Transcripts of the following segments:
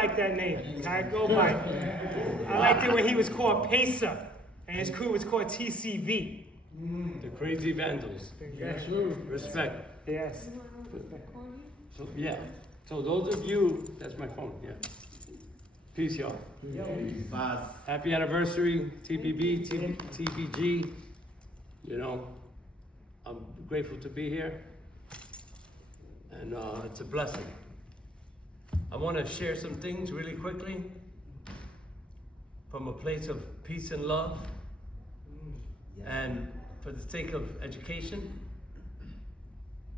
like that name. I go by. I liked it when he was called Pacer, and his crew was called TCV. The Crazy Vandals. Yes. Respect. Yes. So, yeah. So those of you, that's my phone, yeah. Peace, y'all. Happy anniversary, TBB, TBG. You know, I'm grateful to be here. And it's a blessing. I want to share some things really quickly from a place of peace and love. And for the sake of education,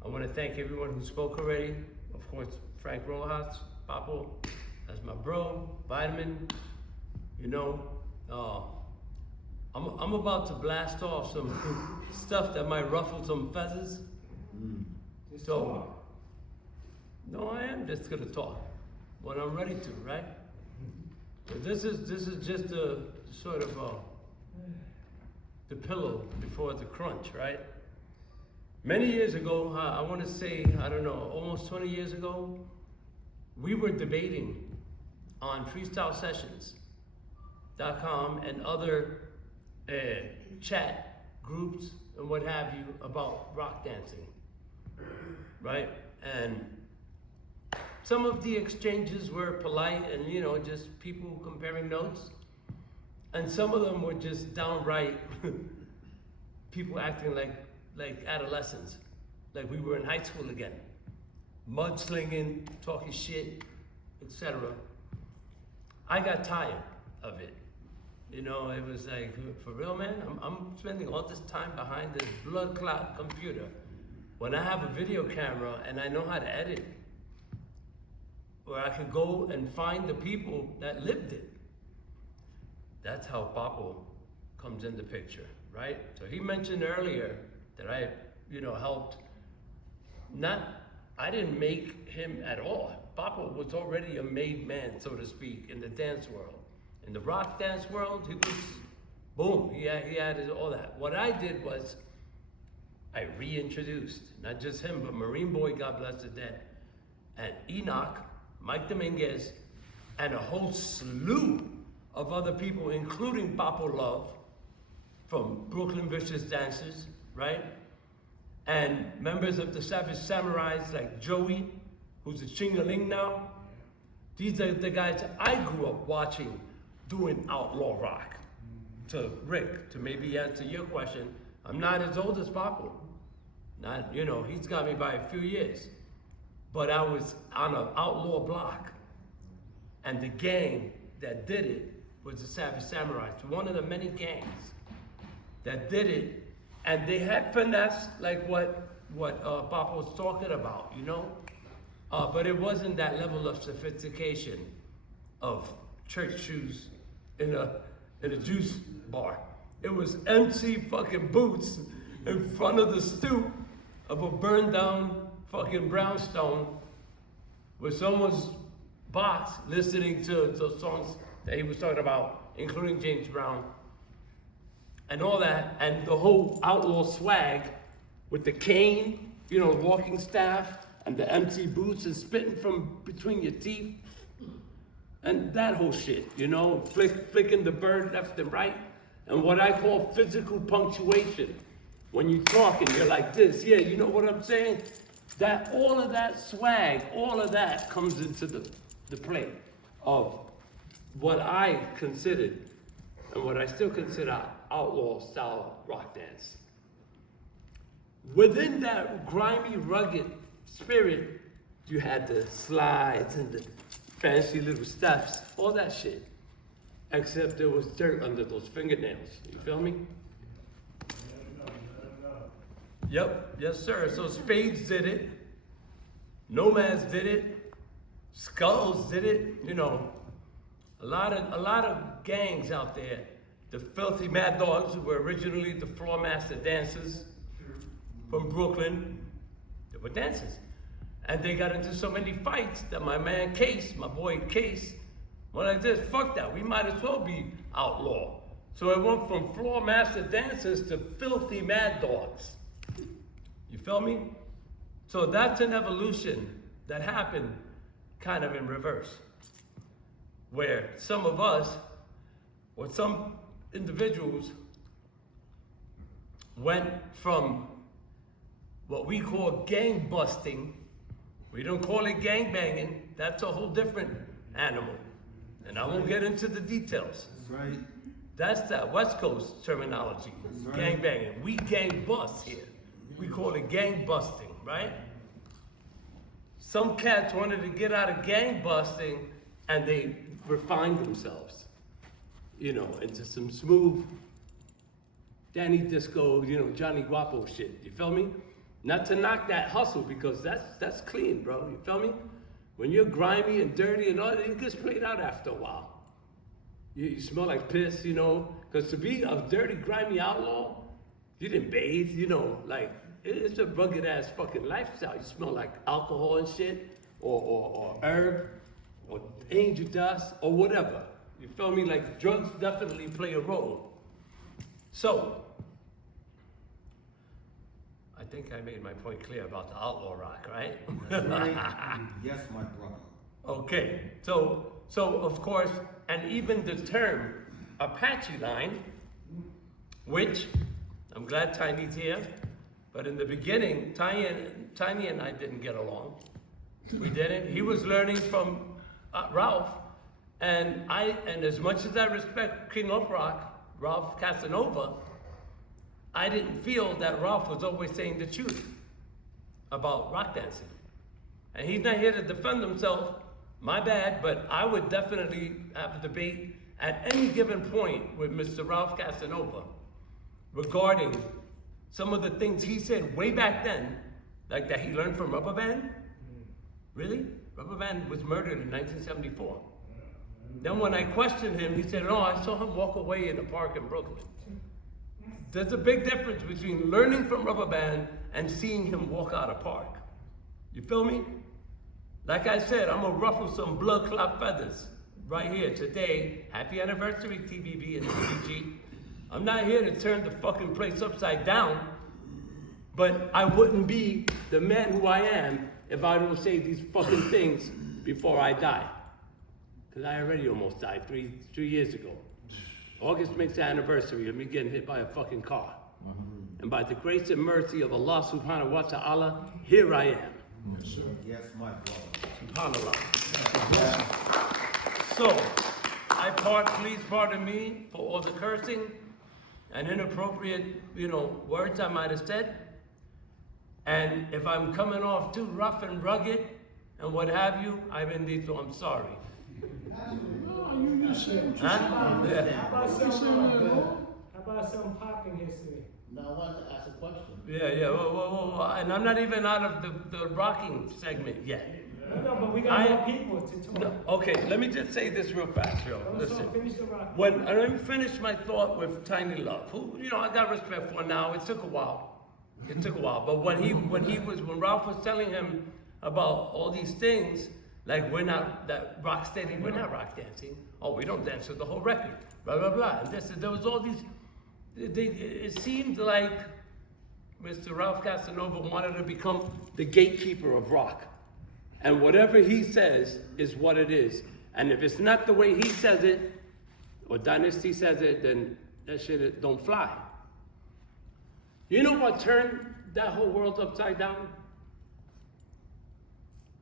I want to thank everyone who spoke already. Of course, Frank Rojas, Papo, that's my bro, Vitamin. You know, I'm about to blast off some stuff that might ruffle some feathers. So, no, I am just gonna talk when I'm ready to, right? So this is just a sort of the pillow before the crunch, right? Many years ago, I want to say, I don't know, almost 20 years ago, we were debating on freestylesessions.com and other chat groups and what have you about rock dancing, right? And some of the exchanges were polite and, you know, just people comparing notes. And some of them were just downright people acting like adolescents, like we were in high school again. Mudslinging, talking shit, etc. I got tired of it. You know, it was like, for real, man, I'm spending all this time behind this blood clot computer when I have a video camera and I know how to edit, where I could go and find the people that lived it. That's how Papo comes in the picture, right? So he mentioned earlier that I, you know, helped. I didn't make him at all. Papo was already a made man, so to speak, in the dance world. In the rock dance world, he was, boom, he had all that. What I did was, I reintroduced, not just him, but Marine Boy, God bless the dead, and Enoch, Mike Dominguez, and a whole slew of other people, including Papo Love, from Brooklyn Vicious Dancers, right? And members of the Savage Samurais like Joey, who's a Chingaling now. These are the guys I grew up watching doing outlaw rock. To Rick, to maybe answer your question, I'm not as old as Papo. Not, you know, he's got me by a few years. But I was on an outlaw block. And the gang that did it was the Savage Samurais, one of the many gangs that did it, and they had finesse like what Papo was talking about, you know? But it wasn't that level of sophistication of church shoes in a juice bar. It was empty fucking boots in front of the stoop of a burned down fucking brownstone with someone's box listening to the songs that he was talking about, including James Brown, and all that, and the whole outlaw swag with the cane, you know, walking staff, and the empty boots and spitting from between your teeth, and that whole shit, you know, flicking the bird left and right, and what I call physical punctuation. When you talk and you're like this, yeah, you know what I'm saying? That all of that swag, all of that comes into the play of what I considered, and what I still consider outlaw style rock dance. Within that grimy, rugged spirit, you had the slides and the fancy little steps, all that shit. Except there was dirt under those fingernails. You feel me? Yep, yes sir. So Spades did it. Nomads did it. Skulls did it. You know, a lot of gangs out there. The Filthy Mad Dogs, who were originally the PopMaster dancers from Brooklyn, they were dancers. And they got into so many fights that my man Case, my boy Case, went like this, fuck that, we might as well be outlaw. So it went from PopMaster dancers to Filthy Mad Dogs. You feel me? So that's an evolution that happened kind of in reverse. where some of us, or some individuals, went from what we call gang busting. We don't call it gang banging. That's a whole different animal. And I won't get into the details. That's right. That's that West Coast terminology, Right. gang banging. We gang bust here. We call it gang busting, right? Some cats wanted to get out of gang busting and they refined themselves, you know, into some smooth Danny Disco, you know, Johnny Guapo shit. You feel me? Not to knock that hustle because that's clean, bro. You feel me? When you're grimy and dirty and all, it gets played out after a while. You smell like piss, you know, because to be a dirty, grimy outlaw, you didn't bathe, you know, like, it's a rugged ass fucking lifestyle. You smell like alcohol and shit, or herb, or angel dust, or whatever. You feel me? Like, drugs definitely play a role. So, I think I made my point clear about the outlaw rock, right? That's right. Yes, my brother. Okay, so of course, and even the term Apache line, which I'm glad Tiny's here, but in the beginning, Tiny and I didn't get along. We didn't. He was learning from Ralph, and as much as I respect King of Rock, Ralph Casanova, I didn't feel that Ralph was always saying the truth about rock dancing. And he's not here to defend himself, my bad, but I would definitely have a debate at any given point with Mr. Ralph Casanova regarding some of the things he said way back then, like that he learned from Rubber Band. Really? Rubber Band was murdered in 1974. Then when I questioned him, he said, no, I saw him walk away in a park in Brooklyn. There's a big difference between learning from Rubber Band and seeing him walk out of park. You feel me? Like I said, I'm gonna ruffle some blood clot feathers right here today. Happy anniversary, TBB and TBG. I'm not here to turn the fucking place upside down, but I wouldn't be the man who I am if I don't say these fucking things before I die. Because I already almost died three years ago. August makes the anniversary of me getting hit by a fucking car. And by the grace and mercy of Allah subhanahu wa ta'ala, here I am. Yes, sir. Yes, my brother. SubhanAllah. So, please pardon me for all the cursing and inappropriate, you know, words I might have said. And if I'm coming off too rough and rugged and what have you, I'm sorry. No, you said what you Huh? said. Yeah. How about some popping history? No, I wanted to ask a question. Yeah. Whoa. And I'm not even out of the rocking segment yet. No, but we got more people to talk. No, okay, let me just say this real fast, yo. Listen. Finish the rock. Let me finish my thought with Tiny Love, who, you know, I got respect for now. It took a while. But when Ralph was telling him about all these things, like we're not rock dancing. Oh, we don't dance with the whole record. Blah blah blah. And there was all these. It seemed like Mr. Ralph Casanova wanted to become the gatekeeper of rock, and whatever he says is what it is. And if it's not the way he says it, or Dynasty says it, then that shit don't fly. You know what turned that whole world upside down?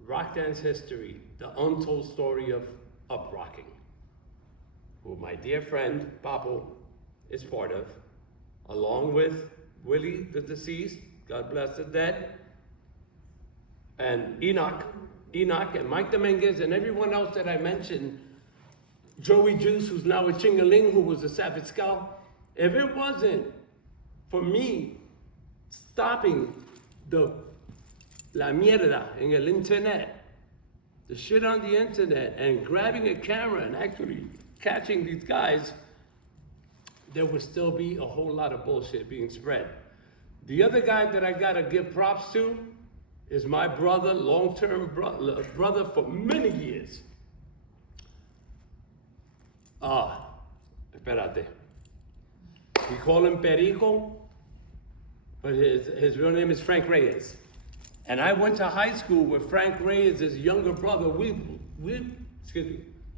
Rock dance history, the untold story of uprocking, who my dear friend Papo is part of, along with Willie, the deceased, God bless the dead, and Enoch and Mike Dominguez and everyone else that I mentioned, Joey Juice, who's now with Chingaling, who was a Savage Scout. If it wasn't for me stopping the la mierda en el internet, the shit on the internet, and grabbing a camera and actually catching these guys, there would still be a whole lot of bullshit being spread. The other guy that I gotta give props to is my brother, long-term brother for many years. Espérate. We call him Perico, but his real name is Frank Reyes. And I went to high school with Frank Reyes' younger brother,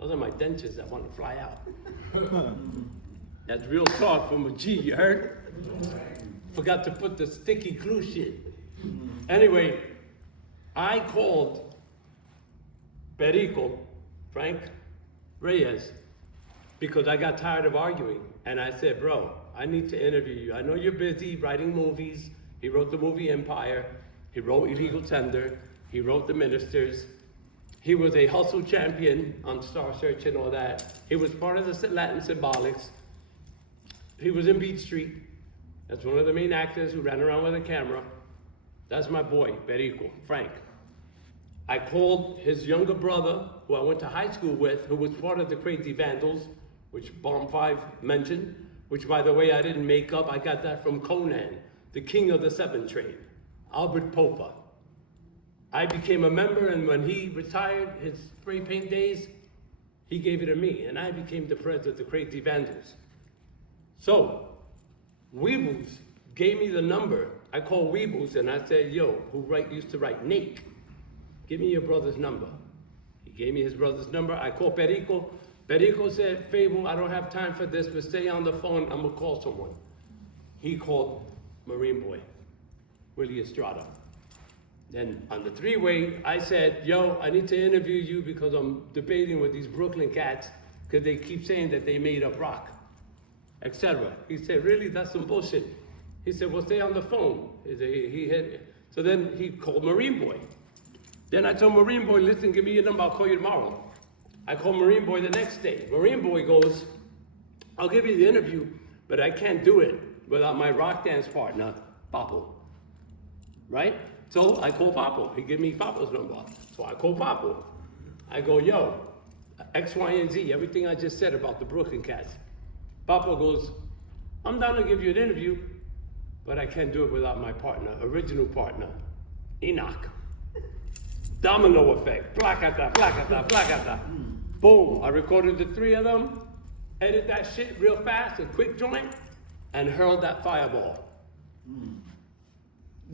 Those are my dentures that want to fly out. That's real talk from a G, you heard? Forgot to put the sticky glue shit. Anyway, I called Perico, Frank Reyes, because I got tired of arguing. And I said, bro, I need to interview you. I know you're busy writing movies. He wrote the movie Empire. He wrote Illegal Tender. He wrote The Ministers. He was a hustle champion on Star Search and all that. He was part of the Latin Symbolics. He was in Beat Street. That's one of the main actors who ran around with a camera. That's my boy, Perico, Frank. I called his younger brother, who I went to high school with, who was part of the Crazy Vandals, which Bomb 5 mentioned, which, by the way, I didn't make up. I got that from Conan, the king of the 7 Train, Albert Popa. I became a member, and when he retired his spray paint days, he gave it to me, and I became the president of the Crazy Vandals. So, Weebles gave me the number. I called Weebles, and I said, yo, who used to write Nate, give me your brother's number. He gave me his brother's number. I called Perico. Perico said, Fabel, I don't have time for this, but stay on the phone, I'm gonna call someone. He called Marine Boy, Willie Estrada. Then on the 3-way, I said, yo, I need to interview you because I'm debating with these Brooklyn cats because they keep saying that they made up rock, etc. He said, really, that's some bullshit. He said, well, stay on the phone. So then he called Marine Boy. Then I told Marine Boy, listen, give me your number, I'll call you tomorrow. I called Marine Boy the next day. Marine Boy goes, I'll give you the interview, but I can't do it without my rock dance partner, Papo. Right? So I call Papo. He gave me Papo's number. So I call Papo. I go, yo, X, Y, and Z, everything I just said about the Brooklyn cats. Papo goes, I'm down to give you an interview, but I can't do it without my partner, original partner, Enoch. Domino effect, placata, placata, placata. Boom, I recorded the 3 of them, edit that shit real fast, a quick joint, and hurled that fireball.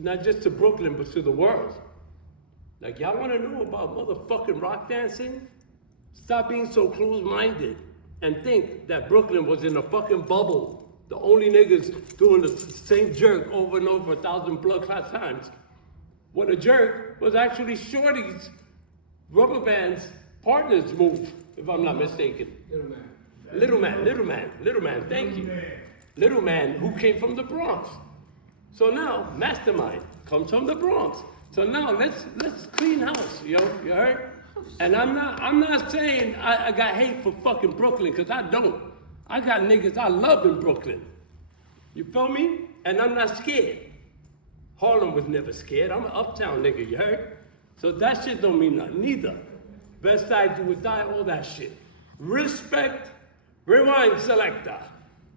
Not just to Brooklyn, but to the world. Like, y'all wanna know about motherfucking rock dancing? Stop being so close-minded and think that Brooklyn was in a fucking bubble. The only niggas doing the same jerk over and over 1,000 blood clot times. When a jerk was actually Shorty's rubber band's partner's move, if I'm not mistaken. Little man, thank you. Little man who came from the Bronx. So now, Mastermind comes from the Bronx. So now let's clean house, yo, you heard? And I'm not saying I got hate for fucking Brooklyn, because I don't. I got niggas I love in Brooklyn. You feel me? And I'm not scared. Harlem was never scared. I'm an uptown nigga, you heard? So that shit don't mean nothing neither. Best side, do or die, all that shit. Respect, rewind selector.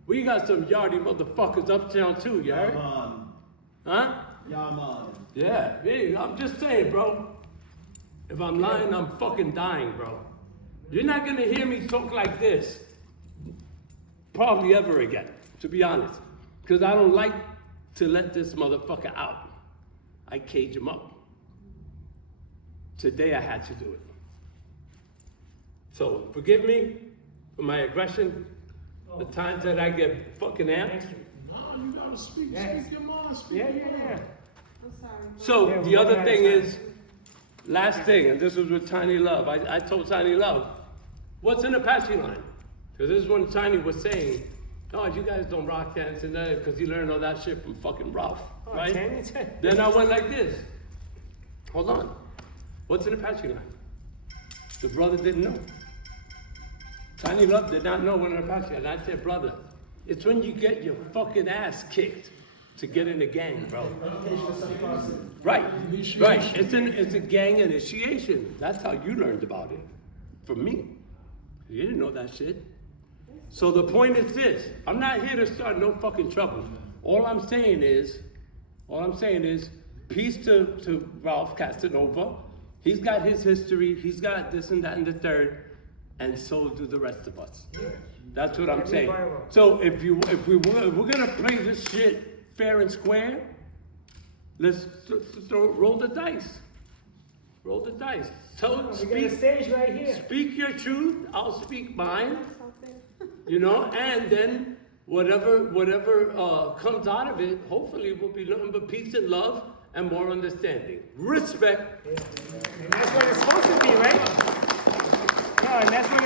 We got some yardy motherfuckers uptown too, you heard? Huh? Yeah, man. Yeah, I'm just saying, bro. If I'm lying, I'm fucking dying, bro. You're not gonna hear me talk like this probably ever again, to be honest. Because I don't like to let this motherfucker out. I cage him up. Today I had to do it. So forgive me for my aggression, the times that I get fucking amped. No, you gotta speak your mind, Yeah. I'm sorry. So Yeah, the other we're thing gonna- is, last thing, and this was with Tiny Love. I told Tiny Love, what's an Apache line? Because this is when Tiny was saying, oh, you guys don't rock dance and that, because he learned all that shit from fucking Ralph, Oh, right? Tanny. Then I went like this. Hold on. What's an Apache line? The brother didn't know. Tiny Love did not know what an Apache, and I said, brother, it's when you get your fucking ass kicked to get in a gang, bro. Right. It's a gang initiation. That's how you learned about it. From me. You didn't know that shit. So the point is this. I'm not here to start no fucking trouble. All I'm saying is, peace to Ralph Casanova. He's got his history. He's got this and that and the third. And so do the rest of us. That's what I'm saying. So if we're gonna play this shit fair and square, let's roll the dice. Roll the dice. So We got a speak, stage right here. speak your truth. I'll speak mine. Something. You know, and then whatever comes out of it, hopefully will be nothing but peace and love and more understanding. Respect. And that's what it's supposed to be, right? No, and that's what